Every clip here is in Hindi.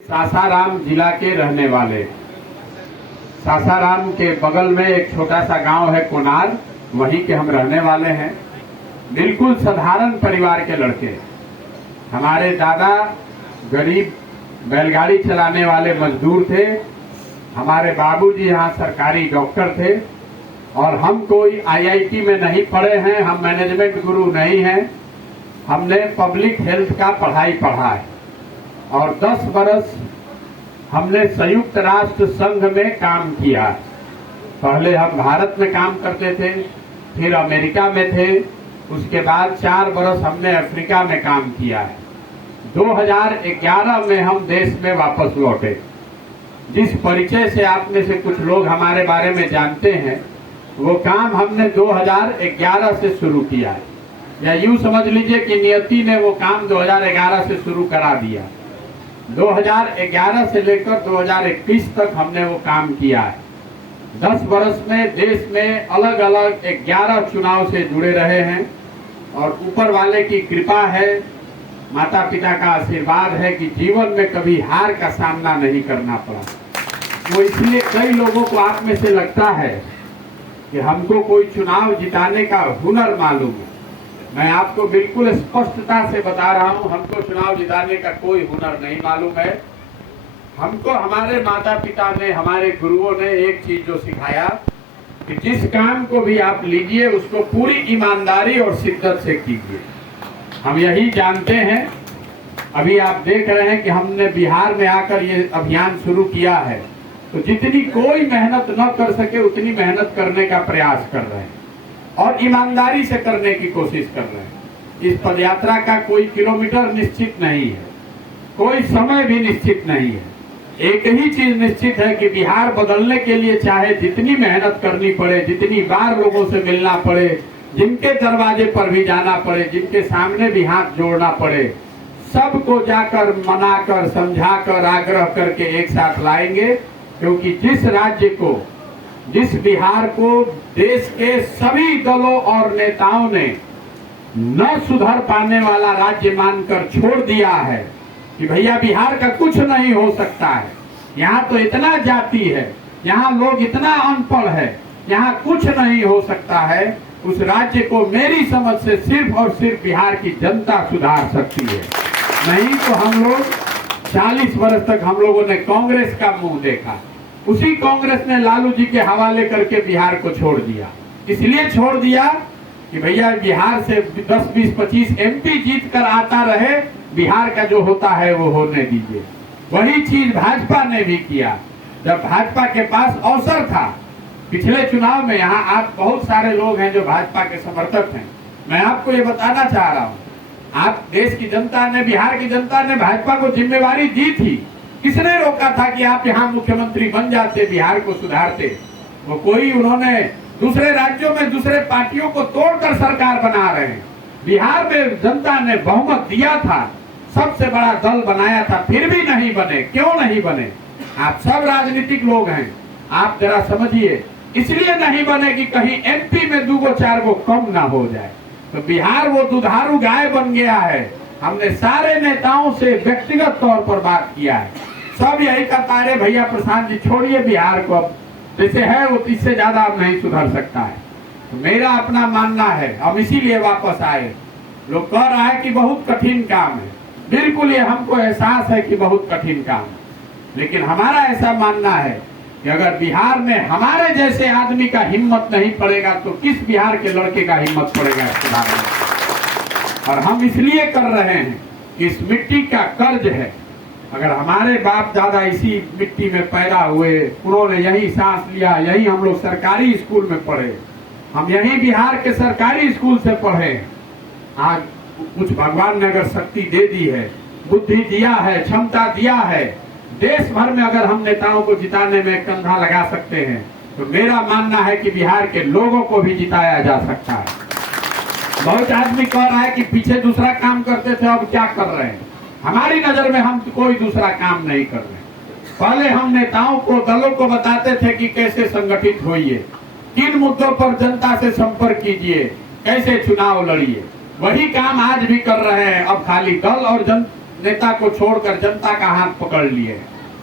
सासाराम जिला के रहने वाले। सासाराम के बगल में एक छोटा सा गांव है कोनार, वहीं के हम रहने वाले हैं। बिल्कुल साधारण परिवार के लड़के। हमारे दादा गरीब बैलगाड़ी चलाने वाले मजदूर थे। हमारे बाबूजी यहाँ सरकारी डॉक्टर थे और हम कोई आईआईटी में नहीं पढ़े हैं, हम मैनेजमेंट गुरु नहीं हैं। हमने पब्लिक हेल्थ का पढ़ाई पढ़ा है और 10 बरस हमने संयुक्त राष्ट्र संघ में काम किया। पहले हम भारत में काम करते थे, फिर अमेरिका में थे, उसके बाद 4 बरस हमने अफ्रीका में काम किया है। 2011 में हम देश में वापस लौटे। जिस परिचय से आप में से कुछ लोग हमारे बारे में जानते हैं, वो काम हमने 2011 से शुरू किया है, या यूं समझ लीजिए कि नियति ने वो काम 2011 से शुरू करा दिया। 2011 से लेकर 2021 तक हमने वो काम किया है। 10 वर्ष में देश में अलग अलग 11 चुनाव से जुड़े रहे हैं और ऊपर वाले की कृपा है, माता पिता का आशीर्वाद है कि जीवन में कभी हार का सामना नहीं करना पड़ा। वो इसलिए कई लोगों को आप में से लगता है कि हमको कोई चुनाव जिताने का हुनर मालूम है। मैं आपको बिल्कुल स्पष्टता से बता रहा हूं, हमको चुनाव जिताने का कोई हुनर नहीं मालूम है। हमको हमारे माता पिता ने, हमारे गुरुओं ने एक चीज जो सिखाया कि जिस काम को भी आप लीजिए उसको पूरी ईमानदारी और शिद्दत से कीजिए। हम यही जानते हैं। अभी आप देख रहे हैं कि हमने बिहार में आकर ये अभियान शुरू किया है, तो जितनी कोई मेहनत न कर सके उतनी मेहनत करने का प्रयास कर रहे हैं और ईमानदारी से करने की कोशिश कर रहे हैं। इस पदयात्रा का कोई किलोमीटर निश्चित नहीं है, कोई समय भी निश्चित नहीं है। एक ही चीज निश्चित है कि बिहार बदलने के लिए चाहे जितनी मेहनत करनी पड़े, जितनी बार लोगों से मिलना पड़े, जिनके दरवाजे पर भी जाना पड़े, जिनके सामने भी हाथ जोड़ना पड़े, सबको जाकर मनाकर, समझाकर, आग्रह करके एक साथ लाएंगे। क्योंकि जिस राज्य को, जिस बिहार को देश के सभी दलों और नेताओं ने न सुधर पाने वाला राज्य मानकर छोड़ दिया है कि भैया बिहार का कुछ नहीं हो सकता है, यहाँ तो इतना जाति है, यहाँ लोग इतना अनपढ़ है, यहाँ कुछ नहीं हो सकता है, उस राज्य को मेरी समझ से सिर्फ और सिर्फ बिहार की जनता सुधार सकती है। नहीं तो हम लोग 40 वर्ष तक हम लोगों ने कांग्रेस का मुंह देखा। उसी कांग्रेस ने लालू जी के हवाले करके बिहार को छोड़ दिया। इसलिए छोड़ दिया कि भैया बिहार से 10, 20, 25 एमपी जीत कर आता रहे, बिहार का जो होता है वो होने दीजिए। वही चीज भाजपा ने भी किया। जब भाजपा के पास अवसर था पिछले चुनाव में, यहाँ आप बहुत सारे लोग हैं जो भाजपा के समर्थक हैं, मैं आपको ये बताना चाह रहा हूँ, आप देश की जनता ने, बिहार की जनता ने भाजपा को जिम्मेवारी दी थी। किसने रोका था कि आप यहाँ मुख्यमंत्री बन जाते, बिहार को सुधारते? वो कोई, उन्होंने दूसरे राज्यों में दूसरे पार्टियों को तोड़कर सरकार बना रहे हैं। बिहार में जनता ने बहुमत दिया था, सबसे बड़ा दल बनाया था, फिर भी नहीं बने। क्यों नहीं बने? आप सब राजनीतिक लोग हैं, आप जरा समझिए। इसलिए नहीं बने कि कहीं एमपी में 2-4 गो कम ना हो जाए। तो बिहार वो दुधारू गाय बन गया है। हमने सारे नेताओं से व्यक्तिगत तौर पर बात किया है, सब यही कहता है भैया प्रशांत जी छोड़िए बिहार को, अब जैसे है वो इससे ज्यादा अब नहीं सुधर सकता है। तो मेरा अपना मानना है, हम इसीलिए वापस आए। लोग कह रहा है कि बहुत कठिन काम है, बिल्कुल ये हमको एहसास है कि बहुत कठिन काम है, लेकिन हमारा ऐसा मानना है कि अगर बिहार में हमारे जैसे आदमी का हिम्मत नहीं पड़ेगा तो किस बिहार के लड़के का हिम्मत पड़ेगा सुधारने? और हम इसलिए कर रहे हैं कि इस मिट्टी का कर्ज है। अगर हमारे बाप दादा इसी मिट्टी में पैदा हुए, उन्होंने यही सांस लिया, यही हम लोग सरकारी स्कूल में पढ़े, हम यही बिहार के सरकारी स्कूल से पढ़े, आज कुछ भगवान ने अगर शक्ति दे दी है, बुद्धि दिया है, क्षमता दिया है, देश भर में अगर हम नेताओं को जिताने में कंधा लगा सकते हैं, तो मेरा मानना है कि बिहार के लोगों को भी जिताया जा सकता है। बहुत आदमी कह रहा है कि पीछे दूसरा काम करते थे, अब क्या कर रहे हैं? हमारी नजर में हम कोई दूसरा काम नहीं कर रहे। पहले हम नेताओं को, दलों को बताते थे कि कैसे संगठित होइए, किन मुद्दों पर जनता से संपर्क कीजिए, कैसे चुनाव लड़िए। वही काम आज भी कर रहे हैं। अब खाली दल और नेता को छोड़कर जनता का हाथ पकड़ लिए।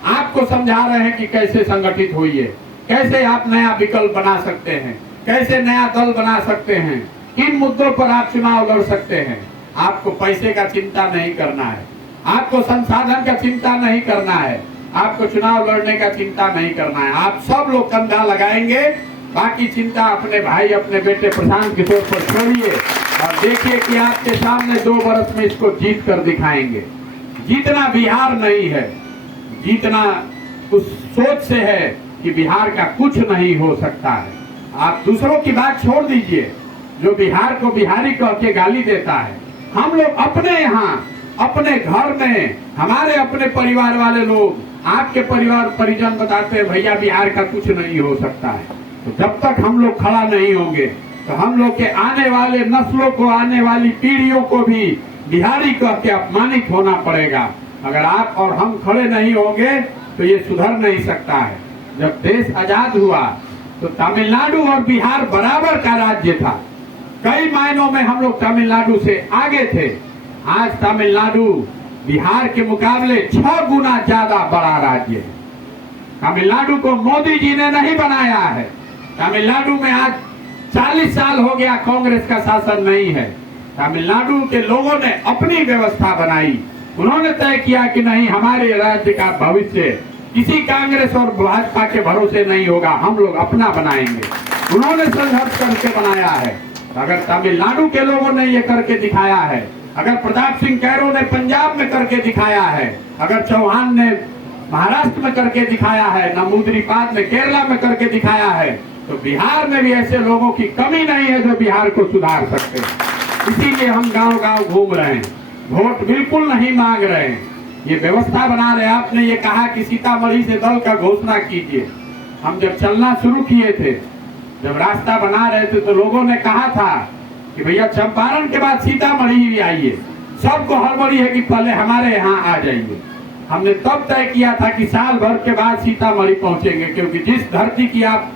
आपको समझा रहे हैं कि कैसे संगठित होइए, कैसे आप नया विकल्प बना सकते हैं, कैसे नया दल बना सकते हैं, किन मुद्दों पर आप चुनाव लड़ सकते हैं। आपको पैसे का चिंता नहीं करना है, आपको संसाधन का चिंता नहीं करना है, आपको चुनाव लड़ने का चिंता नहीं करना है। आप सब लोग कंधा लगाएंगे, बाकी चिंता अपने भाई अपने बेटे प्रशांत किशोर पर छोड़िए और देखिए कि आपके सामने 2 वर्ष में इसको जीत कर दिखाएंगे। जीतना बिहार नहीं है, जीतना उस सोच से है कि बिहार का कुछ नहीं हो सकता है। आप दूसरों की बात छोड़ दीजिए, जो बिहार को बिहारी कह के गाली देता है। हम लोग अपने यहाँ अपने घर में हमारे अपने परिवार वाले लोग, आपके परिवार परिजन बताते हैं भैया बिहार का कुछ नहीं हो सकता है। तो जब तक हम लोग खड़ा नहीं होंगे तो हम लोग के आने वाले नस्लों को, आने वाली पीढ़ियों को भी बिहारी कह के अपमानित होना पड़ेगा। अगर आप और हम खड़े नहीं होंगे तो ये सुधर नहीं सकता है। जब देश आजाद हुआ तो तमिलनाडु और बिहार बराबर का राज्य था। कई मायनों में हम लोग तमिलनाडु से आगे थे। आज तमिलनाडु बिहार के मुकाबले 6 गुना ज्यादा बड़ा राज्य है। तमिलनाडु को मोदी जी ने नहीं बनाया है। तमिलनाडु में आज 40 साल हो गया कांग्रेस का शासन नहीं है। तमिलनाडु के लोगों ने अपनी व्यवस्था बनाई। उन्होंने तय किया कि नहीं, हमारे राज्य का भविष्य किसी कांग्रेस और भाजपा के भरोसे नहीं होगा, हम लोग अपना बनाएंगे। उन्होंने संघर्ष करके बनाया है। अगर तमिलनाडु के लोगों ने ये करके दिखाया है, अगर प्रताप सिंह कैरो ने पंजाब में करके दिखाया है, अगर चौहान ने महाराष्ट्र में करके दिखाया है, नमूद्रीपाद ने केरला में करके दिखाया है, तो बिहार में भी ऐसे लोगों की कमी नहीं है जो बिहार को सुधार सकते हैं। इसीलिए हम गांव गांव घूम रहे हैं, वोट बिल्कुल नहीं मांग रहे हैं, ये व्यवस्था बना रहे हैं। आपने ये कहा कि सीतामढ़ी से दल का घोषणा कीजिए। हम जब चलना शुरू किए थे, जब रास्ता बना रहे थे, तो लोगों ने कहा था कि भैया चंपारण के बाद सीतामढ़ी भी आइए। सबको हड़बड़ी है कि पहले हमारे यहाँ आ जाइए। हमने तब तय किया था कि साल भर के बाद सीतामढ़ी पहुंचेंगे, क्योंकि जिस धरती की आप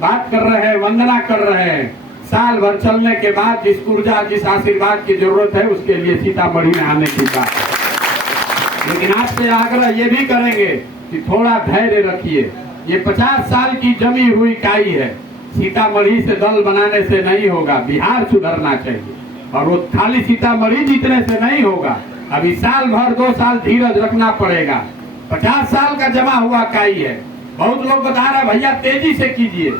बात कर रहे हैं, वंदना कर रहे हैं, साल भर चलने के बाद जिस ऊर्जा, जिस आशीर्वाद की जरूरत है, उसके लिए सीतामढ़ी में आने की बात है। लेकिन आपसे आग्रह ये भी करेंगे कि थोड़ा धैर्य रखिए। ये 50 साल की जमी हुई काई है। सीतामढ़ी से दल बनाने से नहीं होगा, बिहार सुधरना चाहिए। और वो खाली सीतामढ़ी जीतने से नहीं होगा, अभी साल भर 2 साल धीरज रखना पड़ेगा। 50 साल का जमा हुआ काई है। बहुत लोग बता रहे भैया तेजी से कीजिए,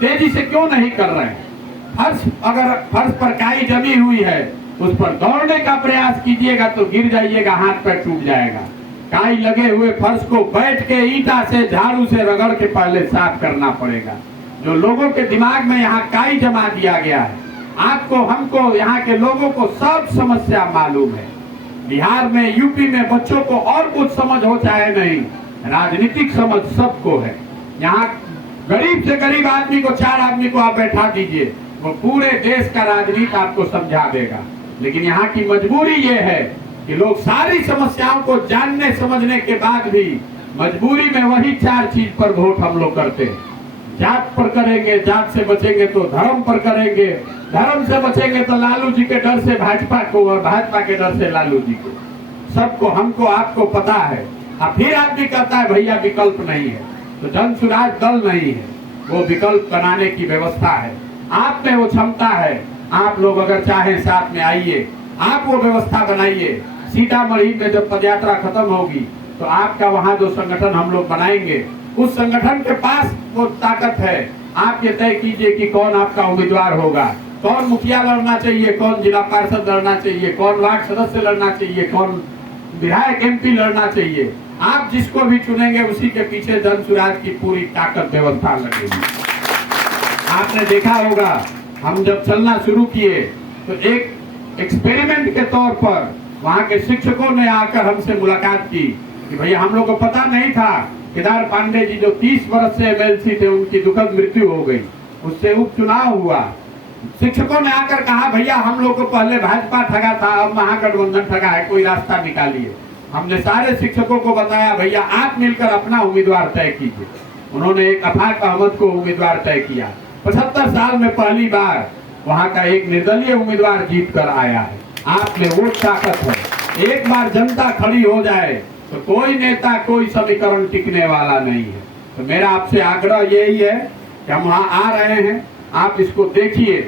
तेजी से क्यों नहीं कर रहे हैं? अगर फर्श पर काई जमी हुई है, उस पर दौड़ने का प्रयास कीजिएगा तो गिर जाइएगा, हाथ पैर टूट जाएगा। काई लगे हुए फर्श को बैठ के ईंटा से, झाड़ू से रगड़ के पहले साफ करना पड़ेगा। जो लोगों के दिमाग में यहाँ काई जमा दिया गया है, आपको, हमको, यहाँ के लोगों को सब समस्या मालूम है। बिहार में, यूपी में बच्चों को और कुछ समझ हो चाहे नहीं, राजनीतिक समझ सबको है। यहाँ गरीब से गरीब आदमी को, 4 आदमी को आप बैठा दीजिए, वो पूरे देश का राजनीति आपको समझा देगा। लेकिन यहाँ की मजबूरी ये है कि लोग सारी समस्याओं को जानने समझने के बाद भी मजबूरी में वही 4 चीज पर वोट हम लोग करते हैं। जात पर करेंगे, जात से बचेंगे तो धर्म पर करेंगे, धर्म से बचेंगे तो लालू जी के डर से भाजपा को, और भाजपा के डर से लालू जी को। सबको, हमको, आपको पता है। अब फिर आदमी कहता है भैया विकल्प नहीं है, तो जन सुराज दल नहीं है, वो विकल्प बनाने की व्यवस्था है। आप में वो क्षमता है, आप लोग अगर चाहें साथ में आइए, आप वो व्यवस्था बनाइए। सीतामढ़ी में जब पदयात्रा खत्म होगी तो आपका वहाँ जो संगठन हम लोग बनाएंगे, उस संगठन के पास वो ताकत है। आप ये तय कीजिए कि कौन आपका उम्मीदवार होगा, कौन मुखिया लड़ना चाहिए, कौन जिला पार्षद लड़ना चाहिए, कौन वार्ड सदस्य लड़ना चाहिए, कौन विधायक MP लड़ना चाहिए। आप जिसको भी चुनेंगे उसी के पीछे जन सुराज की पूरी ताकत व्यवस्था लगेगी। आपने देखा होगा, हम जब चलना शुरू किए तो एक एक्सपेरिमेंट के तौर पर वहाँ के शिक्षकों ने आकर हमसे मुलाकात की कि भैया हम लोग को पता नहीं था, केदार पांडे जी जो 30 वर्ष से MLC थे, उनकी दुखद मृत्यु हो गई, उससे उपचुनाव हुआ। शिक्षकों ने आकर कहा भैया हम लोग को पहले भाजपा ठगा था, अब महागठबंधन ठगा है, कोई रास्ता निकालिए। हमने सारे शिक्षकों को बताया भैया आप मिलकर अपना उम्मीदवार तय कीजिए। उन्होंने एक अफाक अहमद को उम्मीदवार तय किया। 75 साल में पहली बार वहाँ का एक निर्दलीय उम्मीदवार जीत कर आया है। आप में वो ताकत है। एक बार जनता खड़ी हो जाए तो कोई नेता कोई समीकरण टिकने वाला नहीं है। तो मेरा आपसे आग्रह यही है कि हम वहां आ रहे हैं, आप इसको देखिए,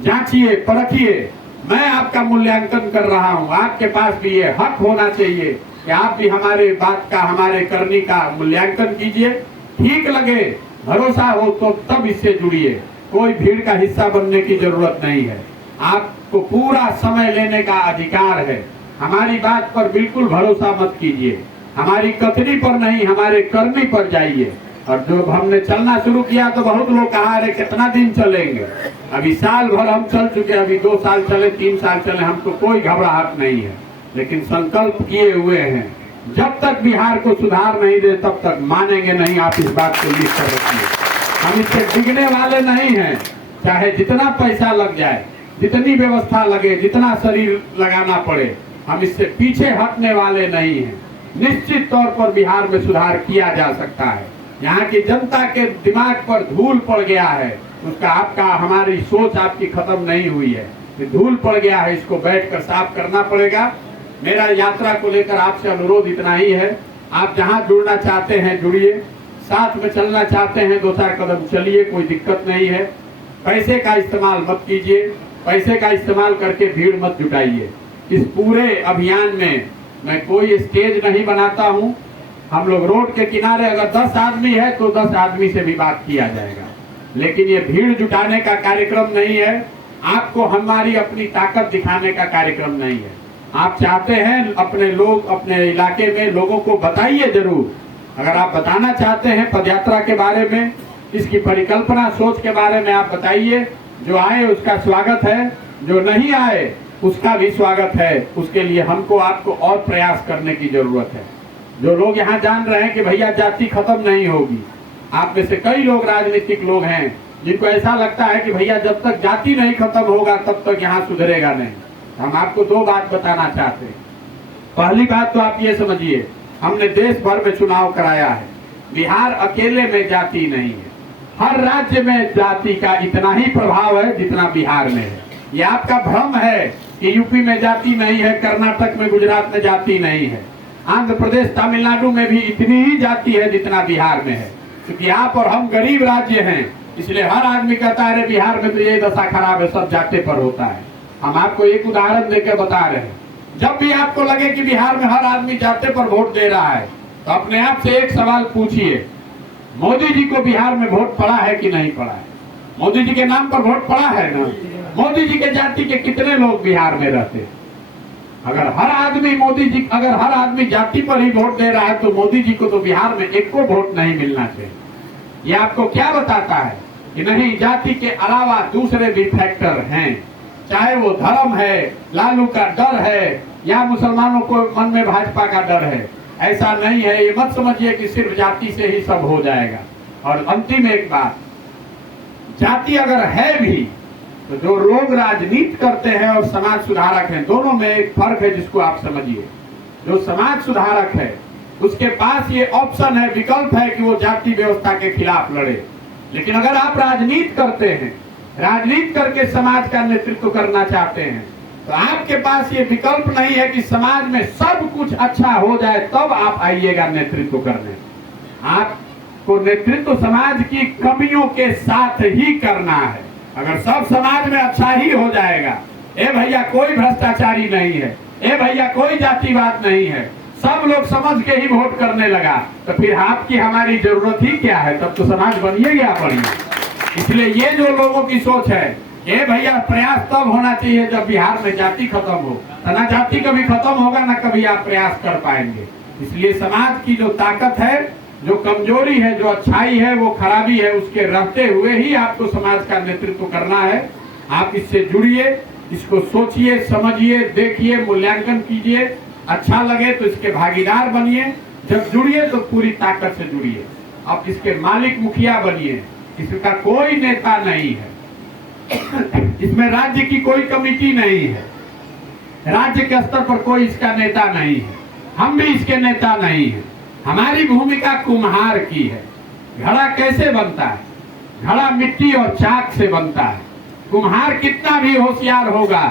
जांचिए, परखिए। मैं आपका मूल्यांकन कर रहा हूं, आपके पास भी ये हक होना चाहिए कि आप भी हमारे बात का, हमारे करनी का मूल्यांकन कीजिए। ठीक लगे, भरोसा हो तो तब इससे जुड़िए। कोई भीड़ का हिस्सा बनने की जरूरत नहीं है। आपको पूरा समय लेने का अधिकार है। हमारी बात पर बिल्कुल भरोसा मत कीजिए, हमारी कथनी पर नहीं, हमारे करनी पर जाइए। और जो हमने चलना शुरू किया तो बहुत लोग कहा अरे कितना दिन चलेंगे, अभी साल भर हम चल चुके, अभी 2 साल चले, 3 साल चले, हमको कोई घबराहट नहीं है। लेकिन संकल्प किए हुए हैं, जब तक बिहार को सुधार नहीं दे तब तक मानेंगे नहीं। आप इस बात को लिख कर रखिए। हम इससे डिगने वाले नहीं हैं, चाहे जितना पैसा लग जाए, जितनी व्यवस्था लगे, जितना शरीर लगाना पड़े, हम इससे पीछे हटने वाले नहीं हैं। निश्चित तौर पर बिहार में सुधार किया जा सकता है। यहाँ की जनता के दिमाग पर धूल पड़ गया है, उसका आपका, हमारी सोच आपकी खत्म नहीं हुई है, धूल पड़ गया है, इसको बैठकर साफ करना पड़ेगा। मेरा यात्रा को लेकर आपसे अनुरोध इतना ही है, आप जहाँ जुड़ना चाहते हैं जुड़िए, साथ में चलना चाहते हैं 2-4 कदम चलिए, कोई दिक्कत नहीं है। पैसे का इस्तेमाल मत कीजिए, पैसे का इस्तेमाल करके भीड़ मत जुटाइए। इस पूरे अभियान में मैं कोई स्टेज नहीं बनाता हूँ। हम लोग रोड के किनारे अगर 10 आदमी है तो 10 आदमी से भी बात किया जाएगा, लेकिन ये भीड़ जुटाने का कार्यक्रम नहीं है, आपको हमारी अपनी ताकत दिखाने का कार्यक्रम नहीं है। आप चाहते हैं अपने लोग, अपने इलाके में लोगों को बताइए जरूर। अगर आप बताना चाहते हैं पदयात्रा के बारे में, इसकी परिकल्पना सोच के बारे में आप बताइए। जो आए उसका स्वागत है, जो नहीं आए उसका भी स्वागत है। उसके लिए हमको आपको और प्रयास करने की जरूरत है। जो लोग यहाँ जान रहे हैं कि भैया जाति खत्म नहीं होगी, आप में से कई लोग राजनीतिक लोग हैं जिनको ऐसा लगता है कि भैया जब तक जाति नहीं खत्म होगा तब तक यहाँ सुधरेगा नहीं। हम आपको 2 बात बताना चाहते हैं। पहली बात तो आप ये समझिए, हमने देश भर में चुनाव कराया है, बिहार अकेले में जाति नहीं है। हर राज्य में जाति का इतना ही प्रभाव है जितना बिहार में है। ये आपका भ्रम है कि यूपी में जाति नहीं है, कर्नाटक में, गुजरात में जाति नहीं है, आंध्र प्रदेश, तमिलनाडु में भी इतनी ही जाति है जितना बिहार में है। क्योंकि आप और हम गरीब राज्य हैं, इसलिए हर आदमी कहता है बिहार में तो ये दशा खराब है, सब जाते पर होता है। हम आपको एक उदाहरण देकर बता रहे हैं। जब भी आपको लगे कि बिहार में हर आदमी जाते पर वोट दे रहा है तो अपने आप से एक सवाल पूछिए, मोदी जी को बिहार में वोट पड़ा है कि नहीं पड़ा है? मोदी जी के नाम पर वोट पड़ा है ना? मोदी जी के जाति के कितने लोग बिहार में रहते हैं? अगर हर आदमी जाति पर ही वोट दे रहा है तो मोदी जी को तो बिहार में एक को वोट नहीं मिलना चाहिए। ये आपको क्या बताता है कि नहीं, जाति के अलावा दूसरे भी फैक्टर हैं। चाहे वो धर्म है, लालू का डर है, या मुसलमानों को मन में भाजपा का डर है। ऐसा नहीं है। ये मत समझिए कि सिर्फ जाति से ही सब हो जाएगा। और अंतिम एक बात, जाति अगर है भी तो जो लोग राजनीति करते हैं और समाज सुधारक हैं, दोनों में एक फर्क है जिसको आप समझिए। जो समाज सुधारक है उसके पास ये ऑप्शन है, विकल्प है कि वो जाति व्यवस्था के खिलाफ लड़े। लेकिन अगर आप राजनीति करते हैं, राजनीति करके समाज का नेतृत्व करना चाहते हैं, तो आपके पास ये विकल्प नहीं है कि समाज में सब कुछ अच्छा हो जाए तब आप आइएगा नेतृत्व करने। आपको नेतृत्व समाज की कमियों के साथ ही करना है। अगर सब समाज में अच्छा ही हो जाएगा, ए भैया कोई भ्रष्टाचारी नहीं है, ए भैया कोई जातिवाद नहीं है, सब लोग समझ के ही वोट करने लगा, तो फिर आपकी हमारी जरूरत ही क्या है? तब तो समाज बनिए गया बढ़िया। इसलिए ये जो लोगों की सोच है, ए भैया प्रयास तब होना चाहिए जब बिहार में जाति खत्म हो, तो ना जाति कभी खत्म होगा ना कभी आप प्रयास कर पाएंगे। इसलिए समाज की जो ताकत है, जो कमजोरी है, जो अच्छाई है, वो खराबी है, उसके रहते हुए ही आपको समाज का नेतृत्व करना है। आप इससे जुड़िए, इसको सोचिए, समझिए, देखिए, मूल्यांकन कीजिए। अच्छा लगे तो इसके भागीदार बनिए। जब जुड़िए तो पूरी ताकत से जुड़िए। आप इसके मालिक मुखिया बनिए। इसका कोई नेता नहीं है, इसमें राज्य की कोई कमेटी नहीं है, राज्य के स्तर पर कोई इसका नेता नहीं है, हम भी इसके नेता नहीं है। हमारी भूमिका कुम्हार की है। घड़ा कैसे बनता है? घड़ा मिट्टी और चाक से बनता है। कुम्हार कितना भी होशियार होगा,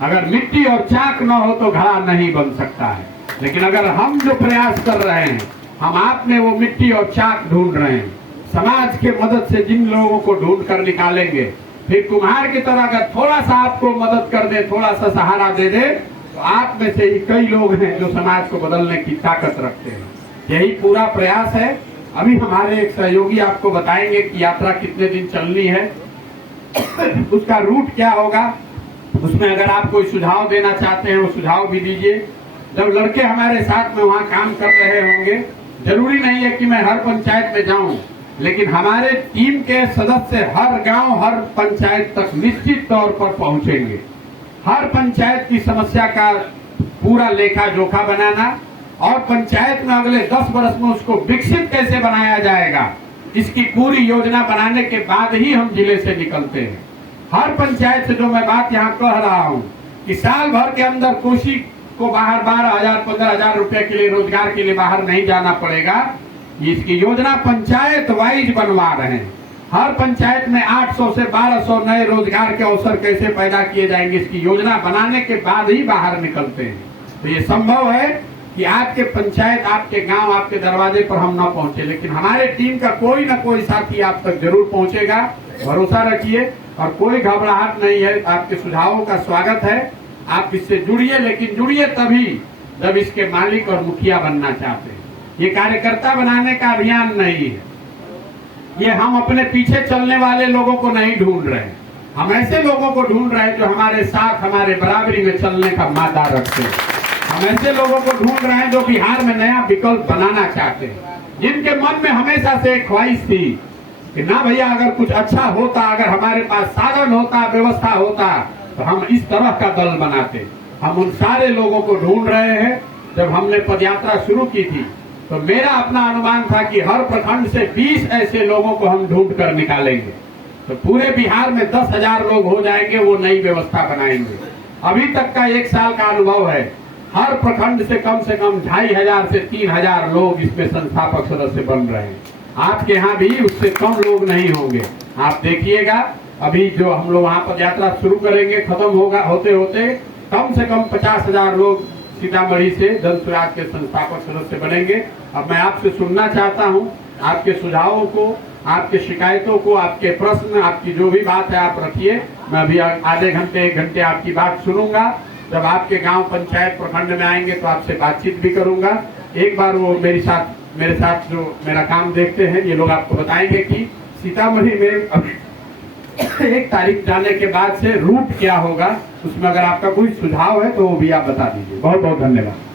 अगर मिट्टी और चाक न हो तो घड़ा नहीं बन सकता है। लेकिन अगर हम जो प्रयास कर रहे हैं, हम आप में वो मिट्टी और चाक ढूंढ रहे हैं, समाज के मदद से जिन लोगों को ढूंढ कर निकालेंगे, फिर कुम्हार की तरह अगर थोड़ा सा आपको मदद कर दे, थोड़ा सा सहारा दे दे, तो आप में से ही कई लोग हैं जो समाज को बदलने की ताकत रखते हैं। यही पूरा प्रयास है। अभी हमारे एक सहयोगी आपको बताएंगे कि यात्रा कितने दिन चलनी है, उसका रूट क्या होगा। उसमें अगर आप कोई सुझाव देना चाहते हैं वो सुझाव भी दीजिए। जब लड़के हमारे साथ में वहाँ काम कर रहे होंगे, जरूरी नहीं है कि मैं हर पंचायत में जाऊं, लेकिन हमारे टीम के सदस्य हर गांव, हर पंचायत तक निश्चित तौर पर पहुंचेंगे। हर पंचायत की समस्या का पूरा लेखा जोखा बनाना और पंचायत में अगले 10 वर्ष में उसको विकसित कैसे बनाया जाएगा, इसकी पूरी योजना बनाने के बाद ही हम जिले से निकलते हैं। हर पंचायत से जो मैं बात यहाँ कह रहा हूँ कि साल भर के अंदर कोशी को बाहर 12,000 15,000 रुपए के लिए रोजगार के लिए बाहर नहीं जाना पड़ेगा। इसकी योजना पंचायत वाइज बनवा रहे हैं। हर पंचायत में 800 से 1200 नए रोजगार के अवसर कैसे पैदा किए जाएंगे, इसकी योजना बनाने के बाद ही बाहर निकलते हैं। तो ये संभव है कि आपके पंचायत, आपके गांव, आपके दरवाजे पर हम न पहुंचे, लेकिन हमारे टीम का कोई न कोई साथी आप तक जरूर पहुंचेगा। भरोसा रखिए और कोई घबराहट नहीं है। आपके सुझावों का स्वागत है, आप इससे जुड़िए, लेकिन जुड़िए तभी जब इसके मालिक और मुखिया बनना चाहते हैं। ये कार्यकर्ता बनाने का अभियान नहीं है, ये हम अपने पीछे चलने वाले लोगों को नहीं ढूंढ रहे हैं। हम ऐसे लोगों को ढूंढ रहे हैं जो हमारे साथ, हमारे बराबरी में चलने का मादा रखते हैं। हम ऐसे लोगों को ढूंढ रहे हैं जो बिहार में नया विकल्प बनाना चाहते हैं, जिनके मन में हमेशा से एक ख्वाहिश थी कि ना भैया, अगर कुछ अच्छा होता, अगर हमारे पास साधन होता, व्यवस्था होता, तो हम इस तरह का दल बनाते। हम उन सारे लोगों को ढूंढ रहे हैं। जब हमने पदयात्रा शुरू की थी तो मेरा अपना अनुमान था कि हर प्रखंड से 20 ऐसे लोगों को हम ढूंढ कर निकालेंगे, तो पूरे बिहार में 10,000 लोग हो जाएंगे, वो नई व्यवस्था बनाएंगे। अभी तक का 1 साल का अनुभव है, हर प्रखंड से कम 2,500 से 3,000 लोग इसमें संस्थापक सदस्य बन रहे हैं। आपके यहाँ भी उससे कम लोग नहीं होंगे। आप देखिएगा, अभी जो हम लोग वहाँ पदयात्रा शुरू करेंगे, खत्म होगा होते होते कम से कम 50,000 लोग सीतामढ़ी से जन स्वराज के संस्थापक सदस्य बनेंगे। अब मैं आपसे सुनना चाहता हूं, आपके सुझावों को, आपके शिकायतों को, आपके प्रश्न, आपकी जो भी बात है आप रखिए। मैं अभी आधे घंटे 1 घंटे आपकी बात सुनूंगा। जब आपके गांव, पंचायत, प्रखंड में आएंगे तो आपसे बातचीत भी करूंगा। एक बार वो मेरे साथ जो मेरा काम देखते हैं, ये लोग आपको बताएंगे कि सीतामढ़ी में 1 तारीख जाने के बाद से रूट क्या होगा। उसमें अगर आपका कोई सुझाव है तो वो भी आप बता दीजिए। बहुत बहुत धन्यवाद।